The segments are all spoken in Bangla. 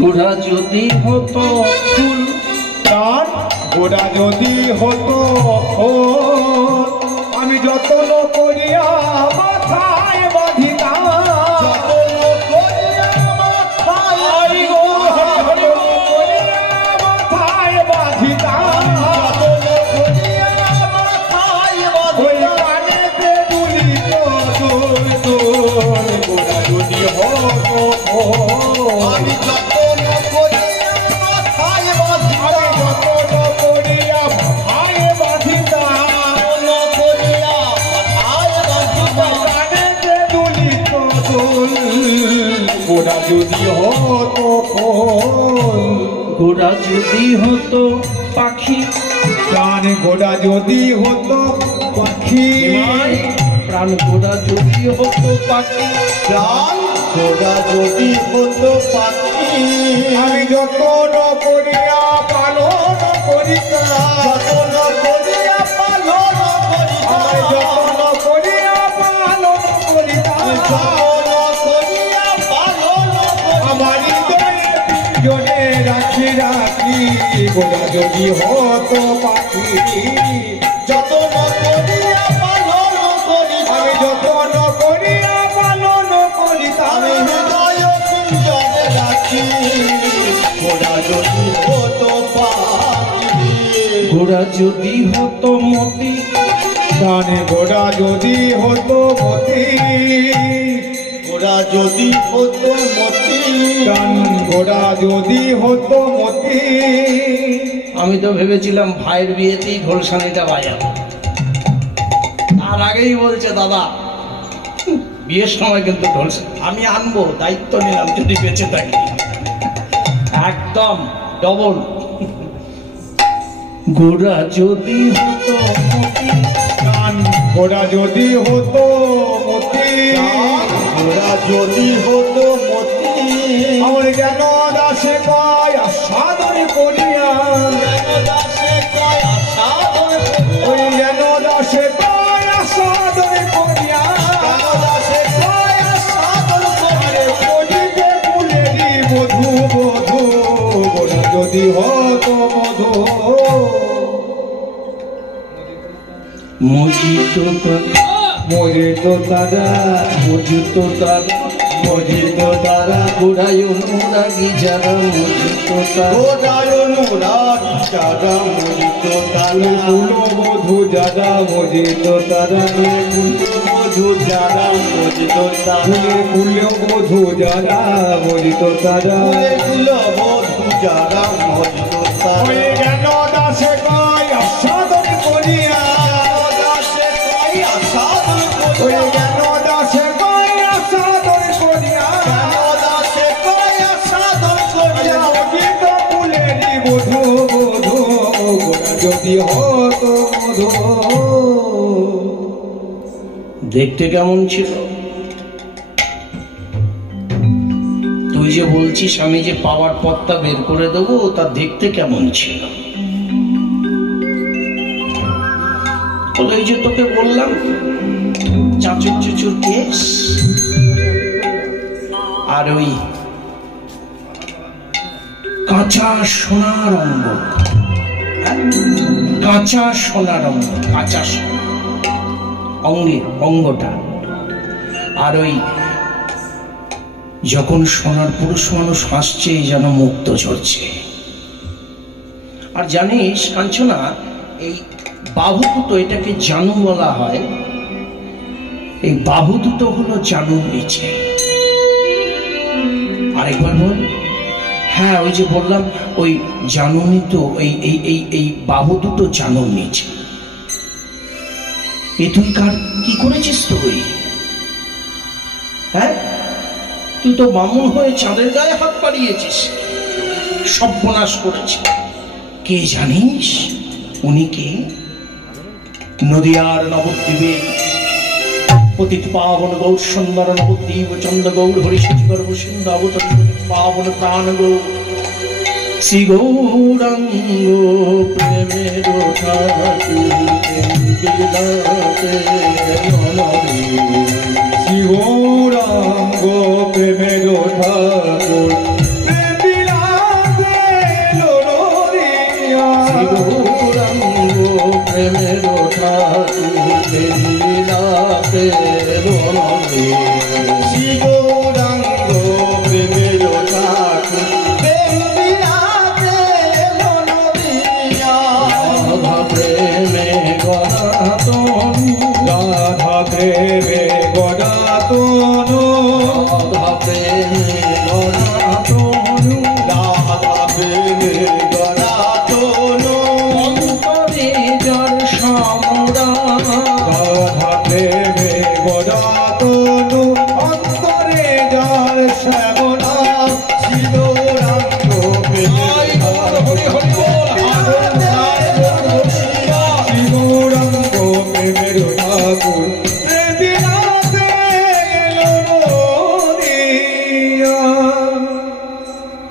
গোড়া যদি হতো ফুল, তার গোড়া যদি হতো ফুল, আমি যত্ন করিয়া মাথায় বাঁধিতাম। গোড়া যদি হতো ফুল, গোড়া যদি হতো পাখি, প্রাণ গোড়া যদি হতো পাখি, প্রাণ গোড়া যদি হতো পাখি, প্রাণ গোড়া যদি হতো পাখি, আমি যত্ন করিয়া পালন করিতাম, যত্ন করিয়া পালন করিতাম, যত্ন করিয়া পালন করিতাম, জনে রাখি রাখি। গোড়া যদি হতো পাখি, যত্ন করিয়া পালন করিতাম, আমি যত্ন করিয়া পালন করিতাম, আমি হৃদয় কুঞ্জনে রাখি। গোড়া যদি হতো পাখি, গোড়া যদি হতো মতি, গানে গোড়া যদি হতো মতি, গোড়া যদি হতো মতি, গান গোড়া যদি হতো মতি। আমি তো ভেবেছিলাম ভাইয়ের বিয়েতেই ঢোলসানিটা বাজাবো, তার আগেই বলছে দাদা বিয়ের সময় কিন্তু ঢোলসানি আমি আনবো, দায়িত্ব নিলাম যদি বেঁচে থাকি, একদম ডবল। গোড়া যদি হতো মতি, গান গোড়া যদি হতো মতি, গোড়া যদি হতো মতি, আমার জ্ঞান দাসে কয় সাধন করিয়া, দাসে কয় সাধন, ওই জ্ঞান দাসে কয় সাধন করিয়া, দাসে কয় সাধন করে করিবে ফুলেরি মধু মধু। গোড়া যদি হতো মধু, মজিত মজিত তারা, মজিত তারা, মজিত তারা, গোড়ায় অনুরাগী যারা মজিত তারা, গোড়ায় অনুরাগী যারা মজিত তারা, কুল মধু যারা মজিত তারা, মধু যারা মজিত তারা, কুল মধু যারা মজিত তারা, কুল মধু যারা মজিত তারা। জ্ঞান দাসে কয় সাধন করিয়া, দাসে কয় সাধন করিয়া, জ্ঞান দাসে কয় সাধন করিয়া, জ্ঞান দাসে কয় সাধন করিয়া, অজিত ফুলেরি মধু মধু। গোড়া যদি হতো মধু। দেখতে কেমন ছিল? তুই যে বলছিস আমি যে পাওয়ার পথটা বের করে দেবো, তা দেখতে কেমন ছিল? ওই যে তোকে বললাম চাচুর চুচুর কেস, আর ওই কাঁচা সোনার অঙ্গ, কাঁচা সোনার অঙ্গ, কাঁচা অঙ্গের অঙ্গটা, আর ওই যখন সোনার পুরুষ মানুষ হাসছে যেন মুক্ত ঝরছে। আর জানিস কাঞ্চনা, এই বাহু দুটো, এটাকে জানু বলা হয়, এই বাহু দুটো হলো জানুর নিচে। আরেকবার বল। হ্যাঁ, ওই যে বললাম ওই জানুনি তো, এই বাহু দুটো জানুর নিচে। এ তুই কার কি করেছিস তুই? হ্যাঁ, তুই তো বামুন হয়ে চাঁদের গায়ে হাত পাড়িয়েছিস, সর্বনাশ করেছে। কে জানিস উনি কে? নদিয়ার নবদ্বীপে পতিত পাবন গৌর সুন্দর নবদ্বীপ চন্দ্র গৌর হরিষেচ গর্ভ সিন্ধু অবতর পাবন প্রাণ গৌর শ্রী গৌরাঙ্গ প্রেমের শ্রী গৌরাঙ্গ প্রেমের ঠাকুর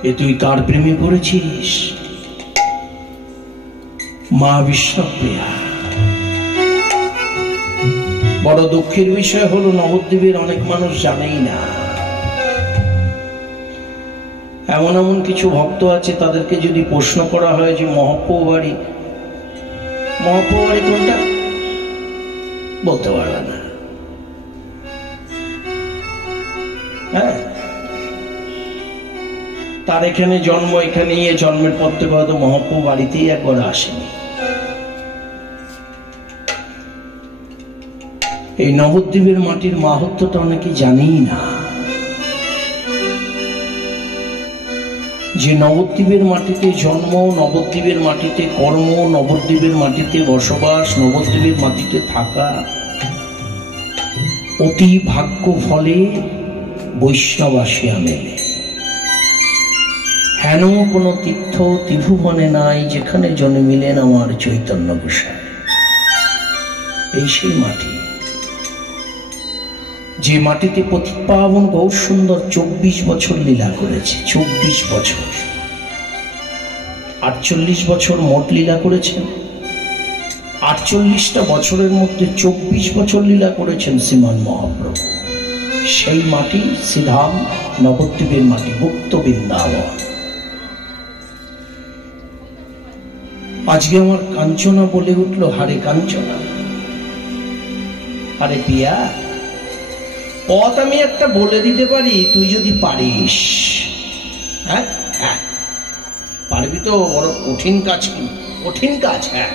এ তুই কার প্রেমে পড়েছিস? মা বিশ্বপ্রিয়া। বড় দুঃখের বিষয় হলো নবদ্বীপের অনেক মানুষ জানেই না। এমন এমন কিছু ভক্ত আছে, তাদেরকে যদি প্রশ্ন করা হয় যে মহাপ্রভু বাড়ি কোনটা, বলতে পারবে না। হ্যাঁ, তার এখানে জন্ম, এখানে জন্মের পর থেকে হয়তো মহাপ্রভু বাড়িতেই একবার আসেনি। এই নবদ্বীপের মাটির মাহাত্ম্যটা অনেকে জানেই না, যে নবদ্বীপের মাটিতে জন্ম, নবদ্বীপের মাটিতে কর্ম, নবদ্বীপের মাটিতে বসবাস, নবদ্বীপের মাটিতে থাকা অতি ভাগ্য ফলে বৈষ্ণব আসিয়া মেলে। হেন কোন তীর্থ ত্রিভুবনে নাই, যেখানে জন্মিলেন আমার চৈতন্য গোসাই। এই সেই মাটি, যে মাটিতে পতিতপাবন গৌর সুন্দর 24 বছর লীলা করেছে। 24 বছর, 48 বছর মোট লীলা করেছেন। 48টা বছরের মধ্যে 24 বছর লীলা করেছেন শ্রীমান মহাপ্রভু। সেই মাটি শ্রীধাম নবদ্বীপের মাটি, মুক্ত বৃন্দাবন। আজকে আমার কাঞ্চনা বলে উঠল, হারে কাঞ্চনা, আরে পিয়া, পথ আমি একটা বলে দিতে পারি, তুই যদি পারিস। হ্যাঁ হ্যাঁ পারবি তো, বড় কঠিন কাজ, কঠিন কাজ। হ্যাঁ,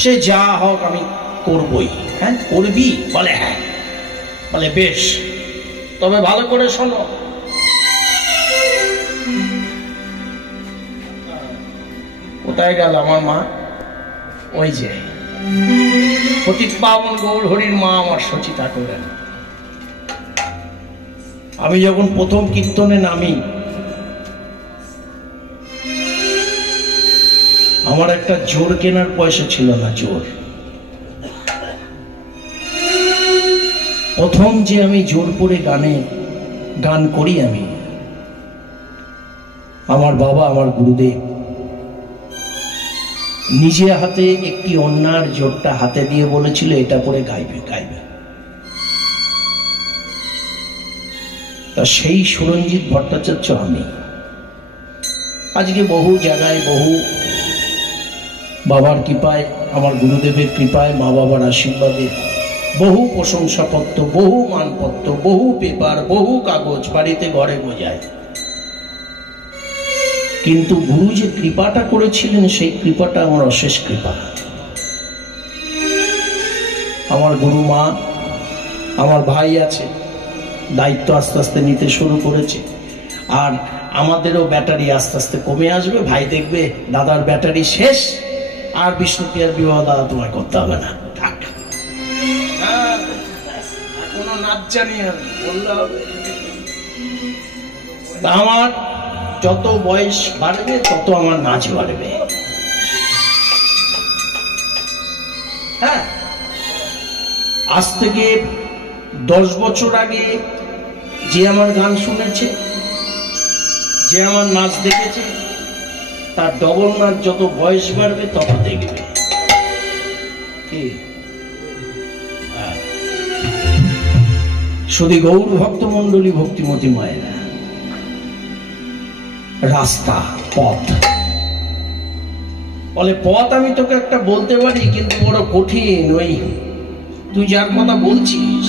সে যা হোক আমি করবই। হ্যাঁ করবি? বলে হ্যাঁ। বলে বেশ, তবে ভালো করে শোনো। কোথায় গেল আমার মা? ওই যে পতিতপাবন গৌর হরির মা আমার সচিতা করেন। আমি যখন প্রথম কীর্তনে নামি, আমার একটা জোর কেনার পয়সা ছিল না। জোর প্রথম যে আমি জোর পরে গান করি, আমি আমার বাবা, আমার গুরুদেব নিজে হাতে একটি অন্যার জোরটা হাতে দিয়ে বলেছিল, এটা পরে গাইবে। তা সেই সুরঞ্জিত ভট্টাচার্য আমি। আজকে বহু জায়গায়, বহু বাবার কৃপায়, আমার গুরুদেবের কৃপায়, মা বাবার আশীর্বাদে বহু প্রশংসাপত্র, বহু মানপত্র, বহু পেপার, বহু কাগজ বাড়িতে ঘরে বোঝায়। কিন্তু গুরু যে কৃপাটা করেছিলেন, সেই কৃপাটা আমার অশেষ কৃপা। আমার গুরু মা, আমার ভাই আছে, দায়িত্ব আস্তে আস্তে নিতে শুরু করেছে। আর আমাদেরও ব্যাটারি আস্তে আস্তে কমে আসবে। ভাই দেখবে দাদার ব্যাটারি শেষ, আর বিষ্ণুপ্রিয়ার বিবাহ দাদা তোমায় করতে হবে না, থাক। কোনো নাচ জানি আমি বললে হবে। আমার যত বয়স বাড়বে তত আমার নাচ বাড়বে। হ্যাঁ, আজ থেকে 10 বছর আগে যে আমার গান শুনেছে, যে আমার নাচ দেখেছে, তার ডবল নাচ যত বয়স বাড়বে তত দেখবে। শুধু গৌর ভক্ত মন্ডলী, ভক্তিমতী মায়েরা, রাস্তা, পথ। বলে পথ আমি তোকে একটা বলতে পারি, কিন্তু বড় কঠিন। ওই তুই যার কথা বলছিস,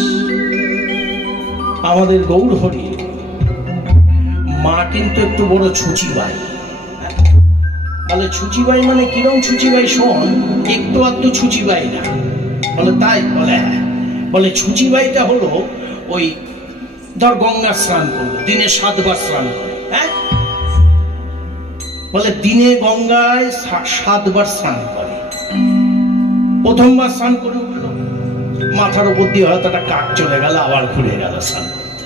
আমাদের গৌর হরি মা কিন্তু একটু বড় ছুচিবাই। বলে ছুচিবাই মানে কিরম ছুচিবাই? শোন, একটু আধটু ছুচিবাই না। বলে তাই? বলে হ্যাঁ। বলে ছুচিবাইটা হলো ওই ধর গঙ্গার স্নান করলো, দিনে 7 বার স্নান করে। হ্যাঁ, বলে দিনে গঙ্গায় 7 বার স্নান করে। প্রথমবার স্নান করে উঠলো, মাথার উপর দিয়ে হয়তো একটা কাক চলে গেল, আবার ঘুরে গেল স্নান করতে।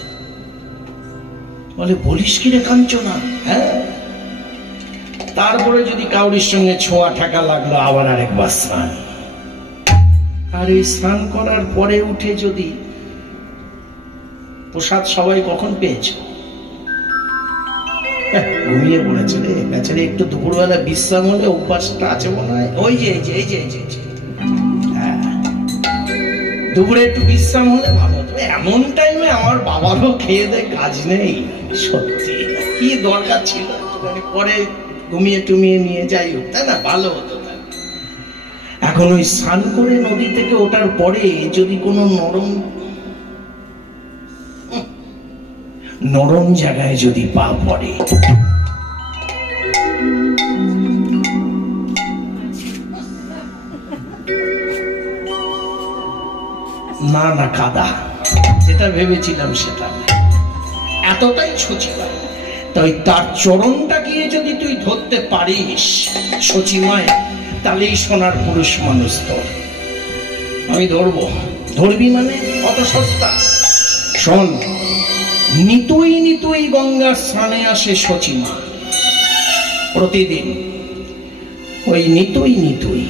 বলে বলিস কি রে কাঞ্চনা? হ্যাঁ। তারপরে যদি কাউরির সঙ্গে ছোঁয়া ঠাকা লাগলো, আবার আরেকবার স্নান। আর এই স্নান করার পরে উঠে যদি প্রসাদ সবাই কখন পেয়েছ? ঘুমিয়ে পড়েছে রে বেচারে, একটু দুপুরবেলা বিশ্রাম হলে অভ্যাসটা আছে মনে হয়। ওই যে এই যে এই যে এই যে দুপুরে একটু বিশ্রাম হলে ভালো হতো। এমন টাইমে আমার বাবারও খেয়ে দেয় কাজ নেই, সত্যি কি দরকার ছিল, পরে ঘুমিয়ে টুমিয়ে নিয়ে যাই হোক, তাই না, ভালো হতো। এখন ওই স্নান করে নদী থেকে ওঠার পরে যদি কোনো নরম জায়গায় যদি পা পড়ে, না না কাদা, যেটা ভেবেছিলাম সেটা এতটাই ছুচিলাম, তাই তার চরণটা গিয়ে যদি তুই ধরতে পারিস সচিমায়, তাহলেই সোনার পুরুষ মানুষ তোর। আমি ধরবো। ধরবি মানে অত সস্তা? শোন, নিতুই নিতুই গঙ্গার স্নানে আসে সচিমা প্রতিদিন। ওই নিতুই নিতুই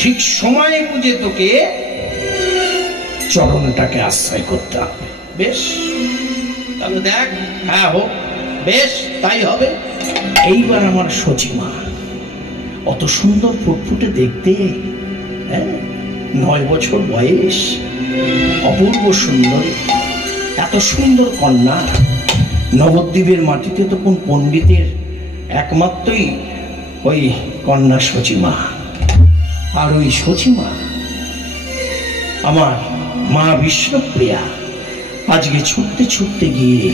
ঠিক সময়ে বুঝে তোকে চরণটাকে আশ্রয় করতে হবে। বেশ, তাহলে দেখ, হ্যাঁ হোক, বেশ তাই হবে। এইবার আমার সচিমা অত সুন্দর ফুটফুটে দেখতে, 9 বছর বয়স, অপূর্ব সুন্দর, এত সুন্দর কন্যা। নবদ্বীপের মাটিতে তো কোন পণ্ডিতের একমাত্রই ওই কন্যা সচিমা। আর ওই সচিমা আমার মা বিষ্ণুপ্রিয়া আজকে ছুটতে ছুটতে গিয়ে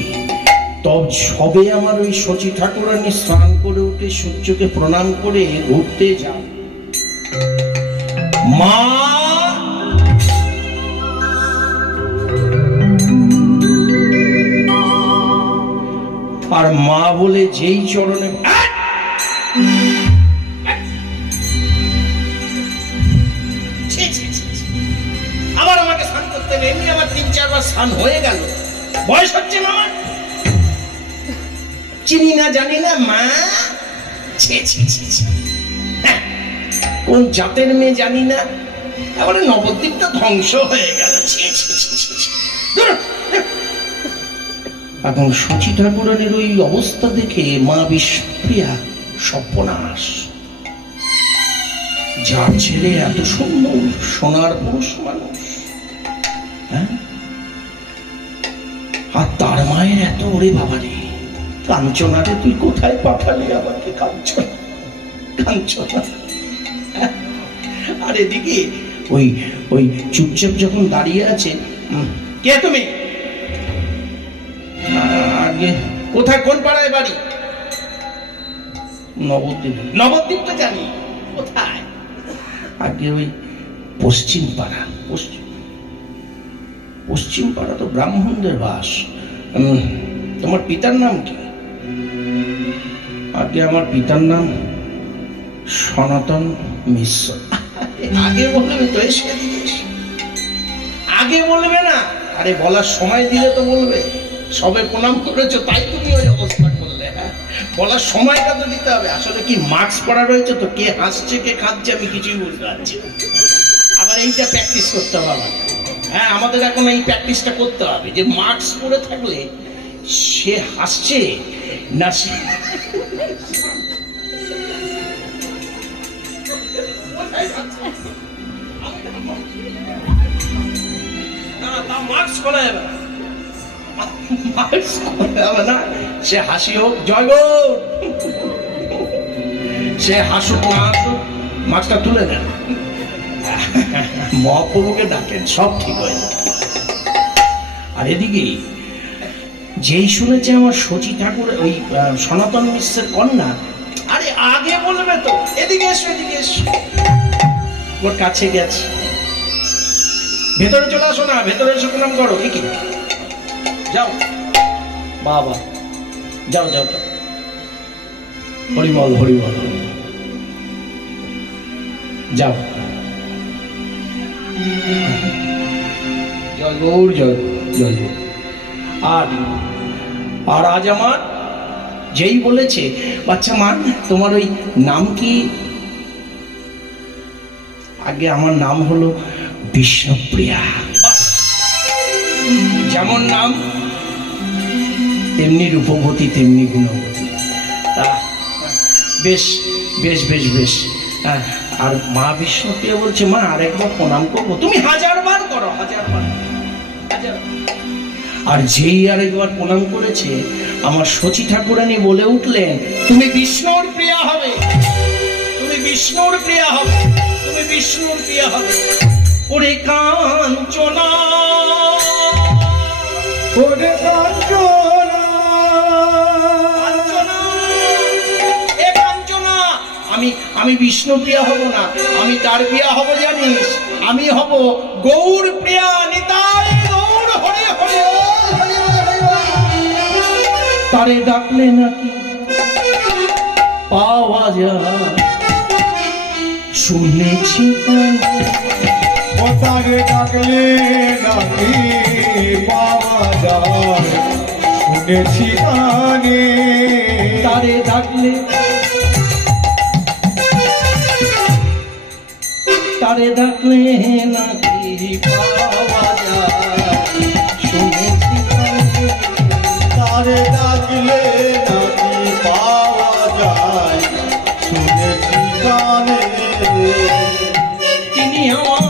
তব সবে আমার ওই শচী ঠাকুরানী স্নান করে উঠে সূর্যকে প্রণাম করে ঘুরতে যান। মা আর মা বলে যেই চরণে আবার আমাকে স্নান করতে হবে। এমনি আমার 3-4 বার স্নান হয়ে গেল, বয়স হচ্ছে না, চিনি না জানি না মা, কোন জাতের মেয়ে জানি না, এবারে নবদ্বীপটা ধ্বংস হয়ে গেল। এখন শচী ঠাকুরানীর ওই অবস্থা দেখে মা বিষ্ণুপ্রিয়া সর্বনাশ, যার ছেলে এত সুন্দর সোনার পুরুষ মানুষ, আর তার মায়ের এত, ওরে বাবারে কাঞ্চনা রে, তুই কোথায় পাঠালি আমাকে কাঞ্চনা, কাঞ্চনা। আর এদিকে ওই ওই চুপচাপ যখন দাঁড়িয়ে আছে, কে তুমি? আগে কোথায়, কোন পাড়ায় বাড়ি? নবদ্বীপ। নবদ্বীপ তো জানি, কোথায়? আগে ওই পশ্চিম পাড়া। পশ্চিম পাড়া তো ব্রাহ্মণদের বাস। তোমার পিতার নাম কি? আগে আমার পিতার নাম সনাতন মিশ্র। আগে বলবে তো, এসে আগে বলবে না? আরে বলার সময় দিলে তো বলবে। সবে প্রণাম করেছো তাই তুমি ওই অবস্থা করলে। বলার সময়টা তো দিতে হবে। আসলে কি মাস্ক পরা রয়েছে তো, কে হাসছে কে কাঁদছে আমি কিছুই বুঝতে পারছি। আবার এইটা প্র্যাকটিস করতে হবে। হ্যাঁ, আমাদের এখন এই প্র্যাকটিসটা করতে হবে যে মাস্ক পরে থাকলে সে হাসছে না, সে মাস্ক পরে যাবে না, সে হাসি হোক জয়গৌর, সে হাসুক না হাসুক, মাস্কটা তুলে নেন, মহাপ্রভুকে ডাকেন, সব ঠিক হয়ে যাবে। আর এদিকে যেই শুনেছে আমার শচী ঠাকুর ওই সনাতন মিশ্রের কন্যা, আরে আগে বলবে তো, এদিকে এসো, এদিকে এসো, ওর কাছে গেছে, ভেতরে চলে আসো না, ভেতরে এসে প্রণাম করো। কি যাও বাবা, যাও যাও যাও, হরিবল হরিবল, যাও, জয় গৌর, জয় জয় গৌর। আর আজ আমার যেই বলেছে, বাচ্চা মা তোমার ওই নাম কি? আগে আমার নাম হলো বিষ্ণুপ্রিয়া। যেমন নাম তেমনি রূপবতী, তেমনি গুণবতী। বেশ বেশ বেশ বেশ। আর মা বিষ্ণুপ্রিয়া বলছে, মা আরেকবার প্রণাম করবো? তুমি 1000 বার করো, 1000 বার। আর যেই আরেকবার প্রণাম করেছে, আমার শচী ঠাকুরানী বলে উঠলেন, তুমি বিষ্ণুর প্রিয়া হবে, তুমি বিষ্ণুর প্রিয়া হবে, তুমি বিষ্ণুর প্রিয়া হবে। ওরে কাঞ্চনা, ওরে কাঞ্চনা, কাঞ্চনা, এ কাঞ্চনা, আমি বিষ্ণু প্রিয়া হব না, আমি তার প্রিয়া হব জানিস? আমি হব গৌর প্রিয়া। নিতাই গৌর, হরে হরে। তারে ডাকলে নাকি পাওয়া যায়, শুনেছি ও তারে ডাকলে নাকি পাওয়া যায়, শুনেছি কানে। তারে ডাকলে, তারে ডাকলে নাকি পাওয়া যায়, শুনেছি কানে। তারে ডাকলে নাকি পাওয়া যায়, শুনেছি কানে। তিনি আমার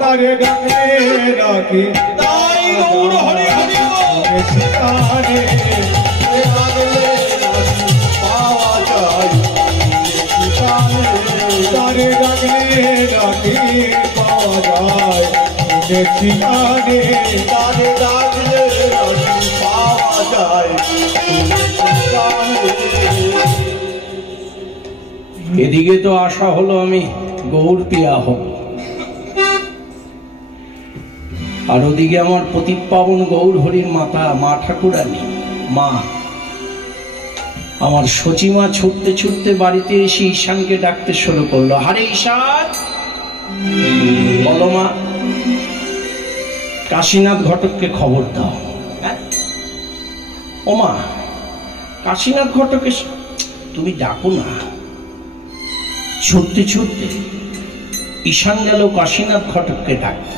তারে ডাকলে নাকি তাই গৌর হরে হরে। শুনেছি কানে। ডাকলে নাকি পাওয়া যায়, শুনেছি কানে। তারে ডাকলে নাকি পাওয়া যায়, শুনেছি কানে। তারে ডাকলে নাকি পাওয়া যায়, শুনেছি কানে। এদিকে তো আশা হলো আমি গৌর প্রিয়া হব, আর ওদিকে আমার পতিত পাবন গৌর হরির মাতা মা ঠাকুরানী, মা আমার সচিমা ছুটতে ছুটতে বাড়িতে এসে ঈশানকে ডাকতে শুরু করলো, আরে ঈশান বলো মা, কাশীনাথ ঘটককে খবর দাও। ও মা, কাশীনাথ ঘটককে তুমি ডাকো না। ছুটতে ছুটতে ঈশান গেল কাশীনাথ ঘটককে ডাকতে,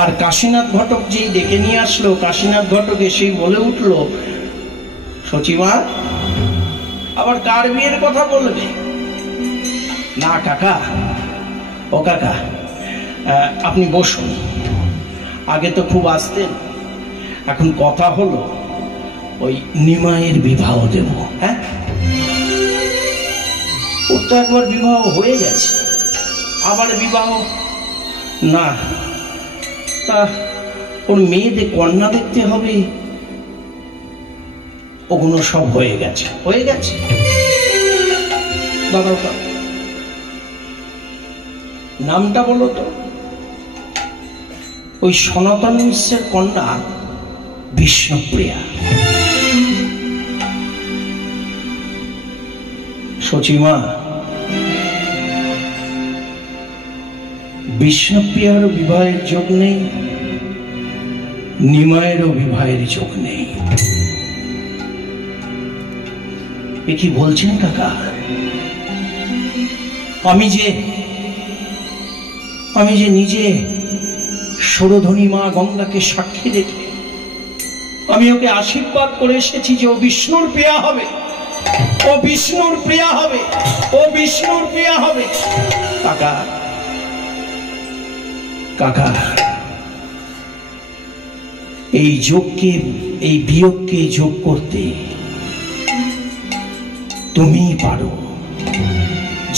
আর কাশীনাথ ঘটক যেই ডেকে নিয়ে আসলো, কাশীনাথ ঘটক এসেই বলে উঠলো, সচিমা আবার কার বিয়ের কথা বলবে? না কাকা, ও কাকা আপনি বসুন, আগে তো খুব আসতেন, এখন কথা হলো ওই নিমাইয়ের বিবাহ দেব। হ্যাঁ, ওর তো একবার বিবাহ হয়ে গেছে, আবার বিবাহ না, তা ওর মেয়েদের কন্যা দেখতে হবে, ওগুলো সব হয়ে গেছে, হয়ে গেছে। দাদা নামটা বলো তো। ওই সনাতন মিশ্রের কন্যা বিষ্ণুপ্রিয়া। সচিমা, বিষ্ণুপ্রিয়ারও বিবাহের যোগ নেই, নিমায়েরও বিবাহের যোগ নেই। এ কি বলছেন কাকা? আমি যে নিজে সরোধনী মা গঙ্গাকে সাক্ষী রেখে আমি ওকে আশীর্বাদ করে এসেছি যে ও বিষ্ণুর প্রিয়া হবে, ও বিষ্ণুর প্রিয়া হবে, ও বিষ্ণুর প্রিয়া হবে। কাকা কাকা, এই যোগকে, এই বিয়োগকে যোগ করতে তুমি পারো।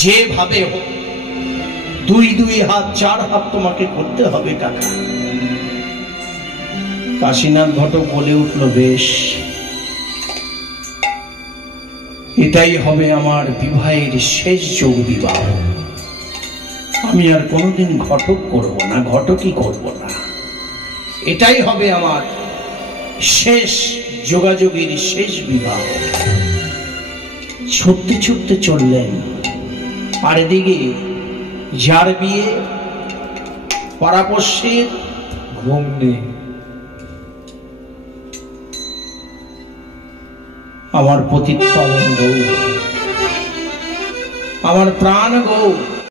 যেভাবে হোক 2 হাত 4 হাত তোমাকে করতে হবে কাকা। কাশীনাথ ঘটক বলে উঠল, বেশ, এটাই হবে আমার বিবাহের শেষ যোগ বিবাহ। আমি আর কোনোদিন ঘটক করব না, ঘটকই করব না। এটাই হবে আমার শেষ যোগাযোগের শেষ বিবাহ। ছুটতে ছুটতে চললেন। আর এদিকে যার বিয়ে পাড়াপড়শির ঘুম নেই। আমার পতিত পাবন গৌ, আমার প্রাণ গৌ,